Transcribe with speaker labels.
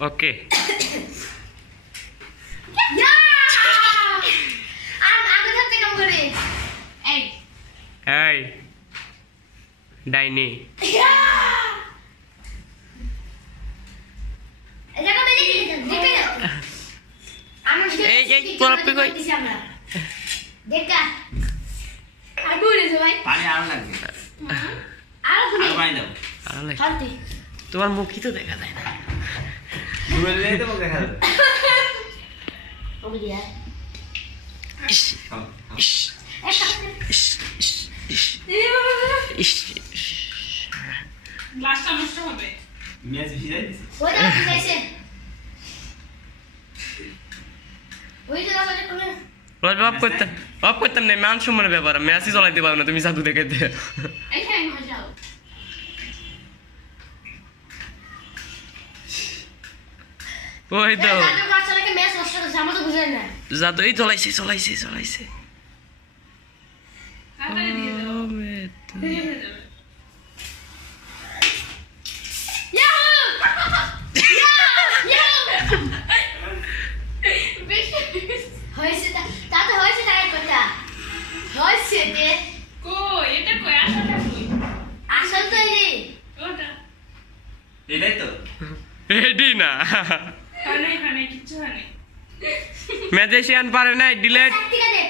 Speaker 1: কেমন
Speaker 2: এই
Speaker 3: এই ডাইনি এই, এই, পড়াপড়ি কই?
Speaker 1: দেখা আর বলে ভাই
Speaker 4: পানি আরও লাগবে
Speaker 1: আর আরও
Speaker 4: পানি দাও
Speaker 3: আরে,
Speaker 1: ফালতু
Speaker 3: তোমার মুখই তো দেখা যায় না
Speaker 4: ডুবে দিলে তো মুখ দেখা যাবে।
Speaker 2: গ্লাসটা নষ্ট হবে।
Speaker 4: মেজ ভিজাই দিছে।
Speaker 1: ওই
Speaker 3: বাপ করতাম বাপ করতাম না মান সম্মানের ব্যাপার। তুমি জাদু দেখে ওই তো।
Speaker 1: আমার তো বুঝাই না
Speaker 3: জাদু এই চলাইছে চলাইছে চলাইছে
Speaker 2: দাও।
Speaker 3: তো।
Speaker 4: এটাই
Speaker 3: না। ম্যাজিশিয়ান পারে নাই ডিলেট
Speaker 1: ঠিক আছে